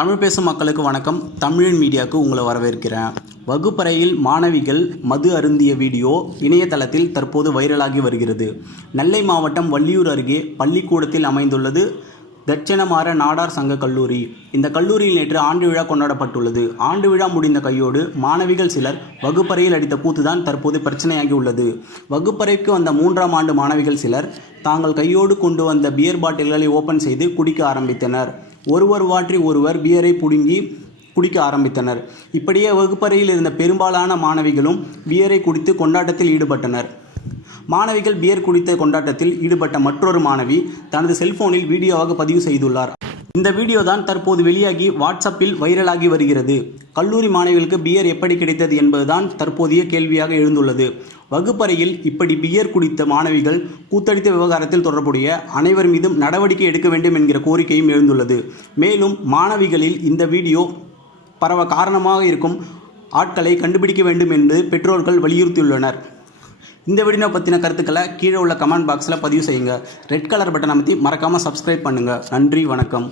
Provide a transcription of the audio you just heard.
தமிழ் பேசும் மக்களுக்கு வணக்கம். தமிழன் மீடியாவுக்கு உங்களை வரவேற்கிறேன். வகுப்பறையில் மாணவிகள் மது அருந்திய வீடியோ இணையதளத்தில் தற்போது வைரலாகி வருகிறது. நெல்லை மாவட்டம் வள்ளியூர் அருகே பள்ளிக்கூடத்தில் அமைந்துள்ளது தட்சிணமார நாடார் சங்க கல்லூரி. இந்த கல்லூரியில் நேற்று ஆண்டு விழா கொண்டாடப்பட்டுள்ளது. ஆண்டு விழா முடிந்த கையோடு மாணவிகள் சிலர் வகுப்பறையில் அடித்த கூத்துதான் தற்போது பிரச்சனையாகி உள்ளது. வகுப்பறைக்கு வந்த மூன்றாம் ஆண்டு மாணவிகள் சிலர் தாங்கள் கையோடு கொண்டு வந்த பியர் பாட்டில்களை ஓபன் செய்து குடிக்க ஆரம்பித்தனர். ஒருவர் வாற்றி ஒருவர் பியரை புடுங்கி குடிக்க ஆரம்பித்தனர். இப்படியே வகுப்பறையில் இருந்த பெரும்பாலான மாணவிகளும் பியரை குடித்து கொண்டாட்டத்தில் ஈடுபட்டனர். மாணவிகள் பியர் குடித்த கொண்டாட்டத்தில் ஈடுபட்ட மற்றொரு மாணவி தனது செல்போனில் வீடியோவாக பதிவு செய்துள்ளார். இந்த வீடியோ தான் தற்போது வெளியாகி வாட்ஸ்அப்பில் வைரலாகி வருகிறது. கல்லூரி மாணவிகளுக்கு பியர் எப்படி கிடைத்தது என்பதுதான் தற்போதைய கேள்வியாக எழுந்துள்ளது. வகுப்பறையில் இப்படி பியர் குடித்த மாணவிகள் கூத்தடித்த விவகாரத்தில் தொடர்புடைய அனைவர் மீதும் நடவடிக்கை எடுக்க வேண்டும் என்கிற கோரிக்கையும் எழுந்துள்ளது. மேலும் மாணவிகளில் இந்த வீடியோ பரவ காரணமாக இருக்கும் ஆட்களை கண்டுபிடிக்க வேண்டும் என்று பெற்றோர்கள் வலியுறுத்தியுள்ளனர். இந்த வீடியோ பற்றின கருத்துக்களை கீழே உள்ள கமெண்ட் பாக்ஸில் பதிவு செய்யுங்க. ரெட் கலர் பட்டன் அமைத்தி மறக்காமல் சப்ஸ்கிரைப் பண்ணுங்கள் நன்றி வணக்கம்.